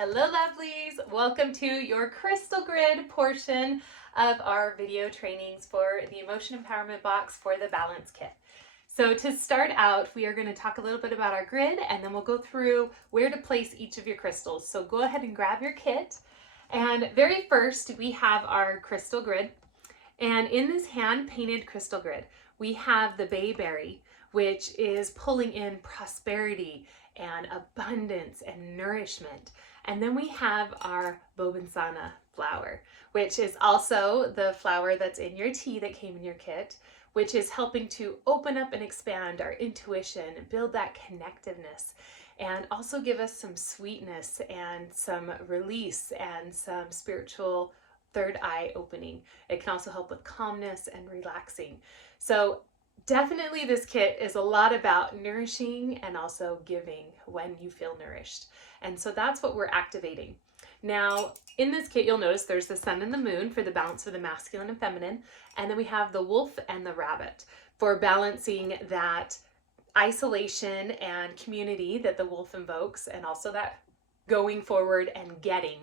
Hello lovelies! Welcome to your crystal grid portion of our video trainings for the Emotion Empowerment Box for the Balance Kit. So to start out, we are going to talk a little bit about our grid and then we'll go through where to place each of your crystals. So go ahead and grab your kit. And very first, we have our crystal grid. And in this hand-painted crystal grid, we have the bayberry, which is pulling in prosperity and abundance and nourishment. And then we have our Bobinsana flower, which is also the flower that's in your tea that came in your kit, which is helping to open up and expand our intuition, build that connectiveness, and also give us some sweetness and some release and some spiritual third eye opening. It can also help with calmness and relaxing. So definitely this kit is a lot about nourishing and also giving when you feel nourished. And so that's what we're activating. Now, in this kit, you'll notice there's the sun and the moon for the balance of the masculine and feminine. And then we have the wolf and the rabbit for balancing that isolation and community that the wolf invokes, and also that going forward and getting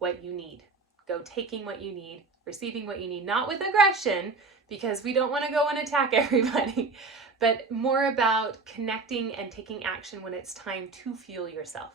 what you need. Go taking what you need, receiving what you need, not with aggression, because we don't want to go and attack everybody, but more about connecting and taking action when it's time to fuel yourself.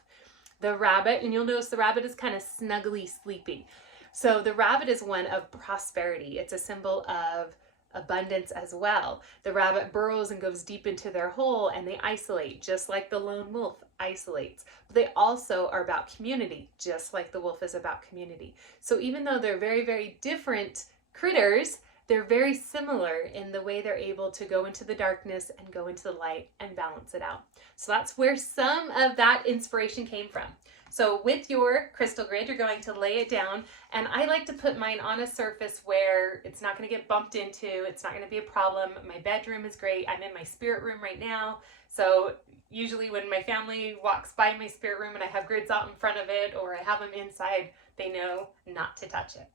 The rabbit, and you'll notice the rabbit is kind of snuggly sleeping. So the rabbit is one of prosperity. It's a symbol of abundance as well. The rabbit burrows and goes deep into their hole and they isolate, just like the lone wolf isolates. But they also are about community, just like the wolf is about community. So even though they're very, very different critters, they're very similar in the way they're able to go into the darkness and go into the light and balance it out. So that's where some of that inspiration came from. So with your crystal grid, you're going to lay it down, and I like to put mine on a surface where it's not going to get bumped into, it's not going to be a problem. My bedroom is great. I'm in my spirit room right now. So usually when my family walks by my spirit room and I have grids out in front of it or I have them inside, they know not to touch it.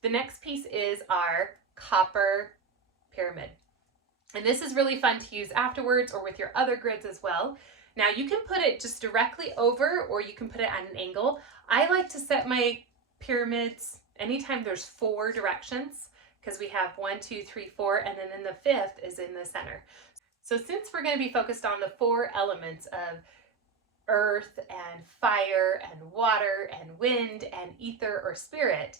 The next piece is our copper pyramid. And this is really fun to use afterwards or with your other grids as well. Now you can put it just directly over, or you can put it at an angle. I like to set my pyramids anytime there's 4 directions, because we have 1, 2, 3, 4, and then in the 5th is in the center. So since we're going to be focused on the 4 elements of earth and fire and water and wind and ether or spirit,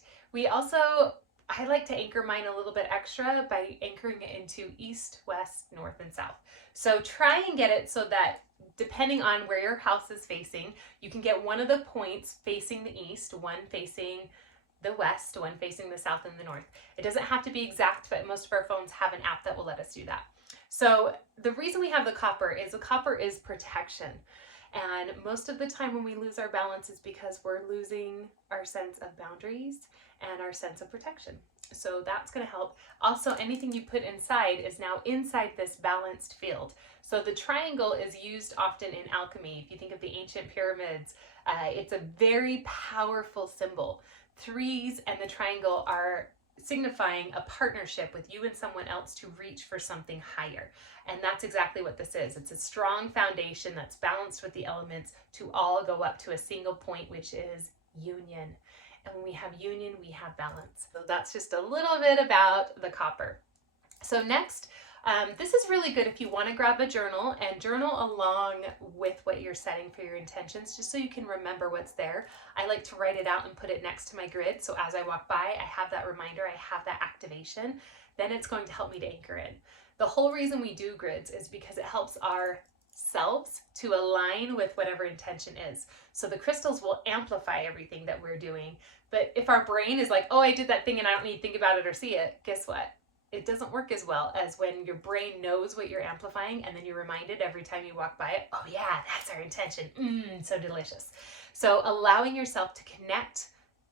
I like to anchor mine a little bit extra by anchoring it into east, west, north, and south. So try and get it so that depending on where your house is facing, you can get one of the points facing the east, one facing the west, one facing the south and the north. It doesn't have to be exact, but most of our phones have an app that will let us do that. So the reason we have the copper is protection. And most of the time when we lose our balance is because we're losing our sense of boundaries and our sense of protection. So that's going to help. Also, anything you put inside is now inside this balanced field. So the triangle is used often in alchemy. If you think of the ancient pyramids, it's a very powerful symbol. 3s and the triangle are signifying a partnership with you and someone else to reach for something higher. And that's exactly what this is. It's a strong foundation that's balanced with the elements to all go up to a single point, which is union. And when we have union, we have balance. So that's just a little bit about the copper. So next, this is really good if you want to grab a journal and journal along with what you're setting for your intentions, just so you can remember what's there. I like to write it out and put it next to my grid. So as I walk by, I have that reminder, I have that activation. Then it's going to help me to anchor in. The whole reason we do grids is because it helps our selves to align with whatever intention is. So the crystals will amplify everything that we're doing. But if our brain is like, oh, I did that thing and I don't need to think about it or see it, guess what? It doesn't work as well as when your brain knows what you're amplifying and then you're reminded every time you walk by it, oh yeah, that's our intention. So delicious. So allowing yourself to connect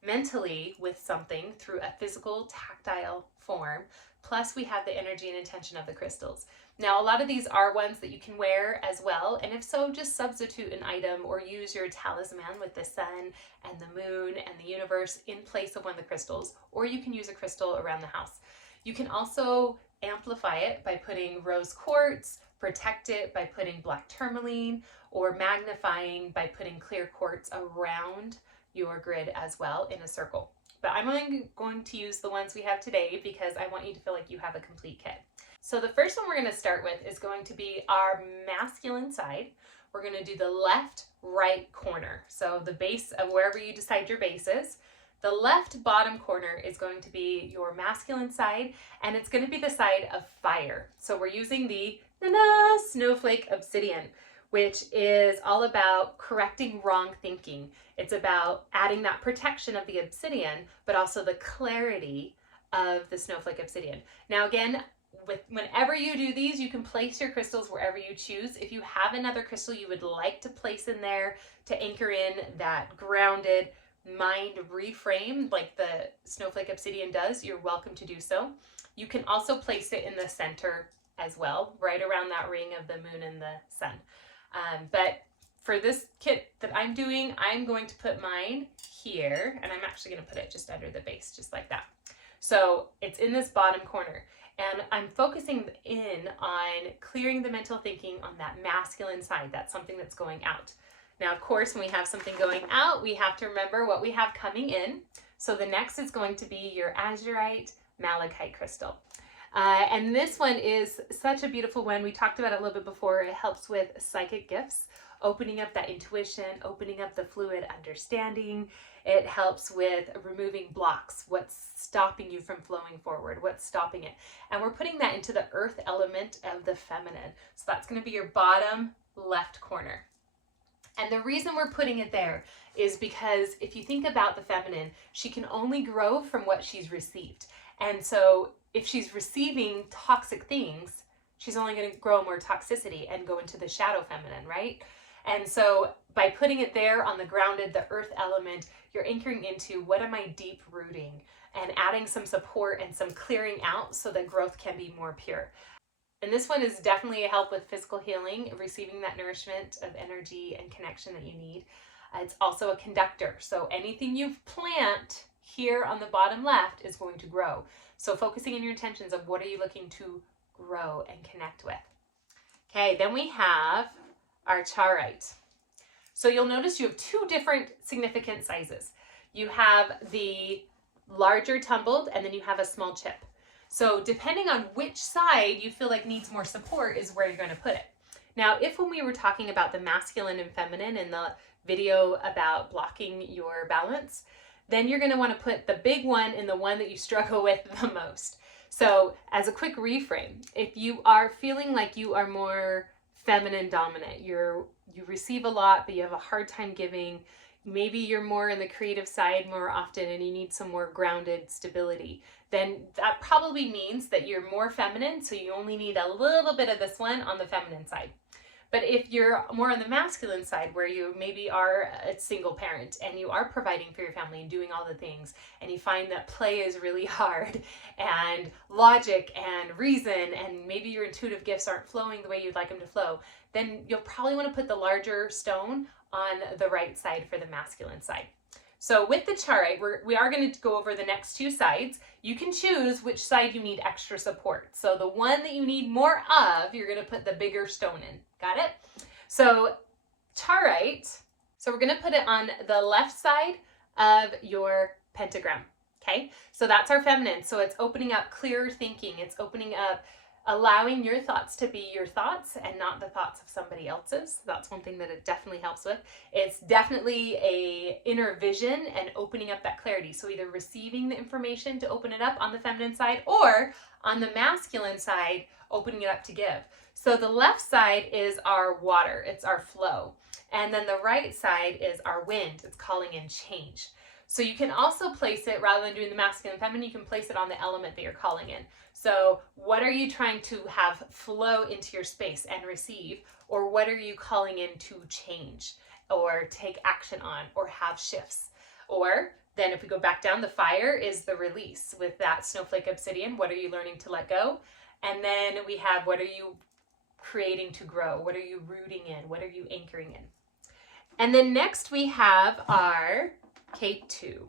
mentally with something through a physical, tactile form. Plus we have the energy and intention of the crystals. Now, a lot of these are ones that you can wear as well. And if so, just substitute an item or use your talisman with the sun and the moon and the universe in place of one of the crystals, or you can use a crystal around the house. You can also amplify it by putting rose quartz, protect it by putting black tourmaline, or magnifying by putting clear quartz around your grid as well in a circle. But I'm only going to use the ones we have today because I want you to feel like you have a complete kit. So the first one we're going to start with is going to be our masculine side. We're going to do the left right corner. So the base of wherever you decide your base is. The left bottom corner is going to be your masculine side, and it's going to be the side of fire. So we're using the Snowflake Obsidian, which is all about correcting wrong thinking. It's about adding that protection of the obsidian, but also the clarity of the Snowflake Obsidian. Now again, whenever you do these, you can place your crystals wherever you choose. If you have another crystal you would like to place in there to anchor in that grounded mind reframe like the Snowflake Obsidian does, you're welcome to do so. You can also place it in the center as well, right around that ring of the moon and the sun. But for this kit that I'm doing, I'm going to put mine here, and I'm actually going to put it just under the base, just like that. So it's in this bottom corner, and I'm focusing in on clearing the mental thinking on that masculine side. That's something that's going out. Now, of course, when we have something going out, we have to remember what we have coming in. So the next is going to be your azurite malachite crystal. And this one is such a beautiful one. We talked about it a little bit before. It helps with psychic gifts, opening up that intuition, opening up the fluid understanding. It helps with removing blocks, what's stopping you from flowing forward, what's stopping it. And we're putting that into the earth element of the feminine. So that's going to be your bottom left corner. And the reason we're putting it there is because if you think about the feminine, she can only grow from what she's received. And so if she's receiving toxic things, she's only going to grow more toxicity and go into the shadow feminine, right? And so by putting it there on the grounded, the earth element, you're anchoring into what am I deep rooting and adding some support and some clearing out so that growth can be more pure. And this one is definitely a help with physical healing, receiving that nourishment of energy and connection that you need. It's also a conductor. So anything you plant here on the bottom left is going to grow. So focusing in your intentions of what are you looking to grow and connect with. Okay, then we have our chaurite. So you'll notice you have two different significant sizes. You have the larger tumbled, and then you have a small chip. So depending on which side you feel like needs more support is where you're going to put it. Now, if when we were talking about the masculine and feminine in the video about blocking your balance, then you're going to want to put the big one in the one that you struggle with the most. So as a quick reframe, if you are feeling like you are more feminine dominant, you receive a lot, but you have a hard time giving, maybe you're more in the creative side more often and you need some more grounded stability, then that probably means that you're more feminine, so you only need a little bit of this one on the feminine side. But if you're more on the masculine side, where you maybe are a single parent and you are providing for your family and doing all the things, and you find that play is really hard and logic and reason, and maybe your intuitive gifts aren't flowing the way you'd like them to flow, then you'll probably want to put the larger stone on the right side for the masculine side. So with the chaurite, we are going to go over the next two sides. You can choose which side you need extra support. So the one that you need more of, you're going to put the bigger stone in. Got it? So chaurite, so we're going to put it on the left side of your pentagram. Okay? So that's our feminine. So it's opening up clearer thinking. It's opening up, allowing your thoughts to be your thoughts and not the thoughts of somebody else's. That's one thing that it definitely helps with. It's definitely a inner vision and opening up that clarity. So either receiving the information to open it up on the feminine side, or on the masculine side, opening it up to give. So the left side is our water, it's our flow. And then the right side is our wind, it's calling in change. So you can also place it, rather than doing the masculine and feminine, you can place it on the element that you're calling in. So what are you trying to have flow into your space and receive? Or what are you calling in to change or take action on or have shifts? Or then if we go back down, the fire is the release with that Snowflake Obsidian. What are you learning to let go? And then we have, what are you creating to grow? What are you rooting in? What are you anchoring in? And then next we have our K2.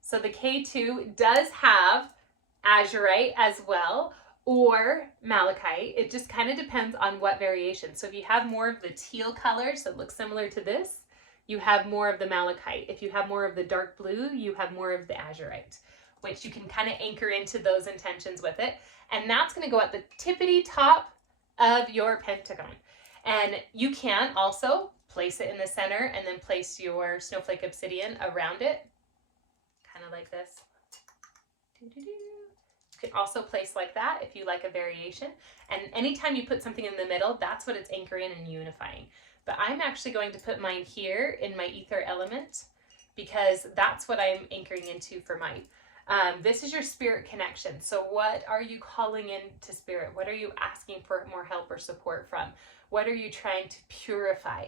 So the K2 does have azurite as well, or malachite. It just kind of depends on what variation. So if you have more of the teal colors that look similar to this, you have more of the malachite. If you have more of the dark blue, you have more of the azurite, which you can kind of anchor into those intentions with it. And that's going to go at the tippity top of your pentagon. And you can also place it in the center and then place your snowflake obsidian around it, kind of like this. You can also place like that if you like a variation. And anytime you put something in the middle, that's what it's anchoring and unifying. But I'm actually going to put mine here in my ether element because that's what I'm anchoring into for mine. This is your spirit connection. So what are you calling into spirit? What are you asking for more help or support from? What are you trying to purify?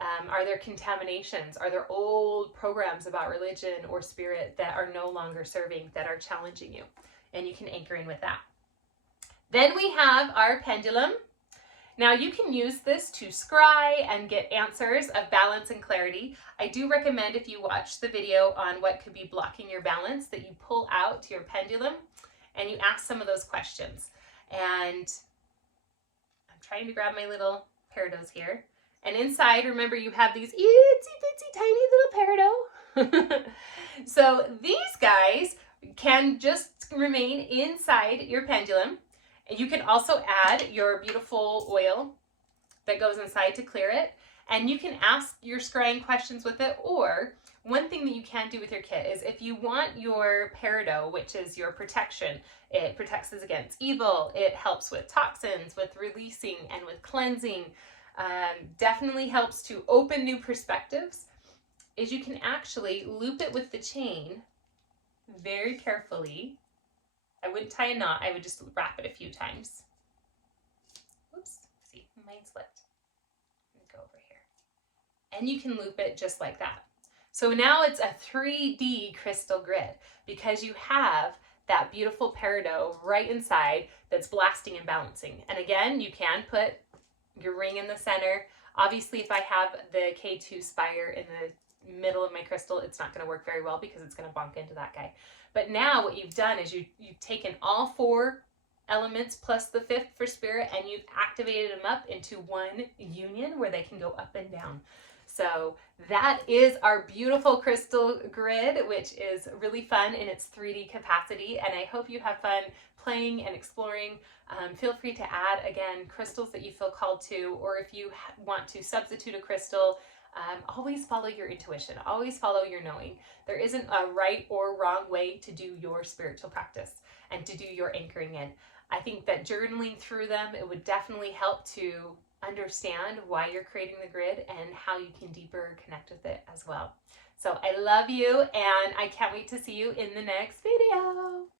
Are there contaminations? Are there old programs about religion or spirit that are no longer serving, that are challenging you? And you can anchor in with that. Then we have our pendulum. Now you can use this to scry and get answers of balance and clarity. I do recommend, if you watch the video on what could be blocking your balance, that you pull out your pendulum and you ask some of those questions. And I'm trying to grab my little peridot here. And inside, remember, you have these itsy bitsy tiny little peridot. So these guys can just remain inside your pendulum. You can also add your beautiful oil that goes inside to clear it. And you can ask your scrying questions with it. Or one thing that you can do with your kit is, if you want your peridot, which is your protection, it protects us against evil. It helps with toxins, with releasing, and with cleansing. Definitely helps to open new perspectives. Is you can actually loop it with the chain very carefully. I wouldn't tie a knot, I would just wrap it a few times. Oops, see, mine slipped. Let me go over here. And you can loop it just like that. So now it's a 3D crystal grid because you have that beautiful peridot right inside that's blasting and balancing. And again, you can put your ring in the center. Obviously, if I have the K2 spire in the middle of my crystal, it's not going to work very well because it's going to bonk into that guy. But now what you've done is you've taken all 4 elements plus the 5th for spirit, and you've activated them up into one union where they can go up and down. So that is our beautiful crystal grid, which is really fun in its 3D capacity. And I hope you have fun playing and exploring. Feel free to add, again, crystals that you feel called to, or if you want to substitute a crystal, always follow your intuition, always follow your knowing. There isn't a right or wrong way to do your spiritual practice and to do your anchoring in. I think that journaling through them, it would definitely help to understand why you're creating the grid and how you can deeper connect with it as well. So I love you, and I can't wait to see you in the next video.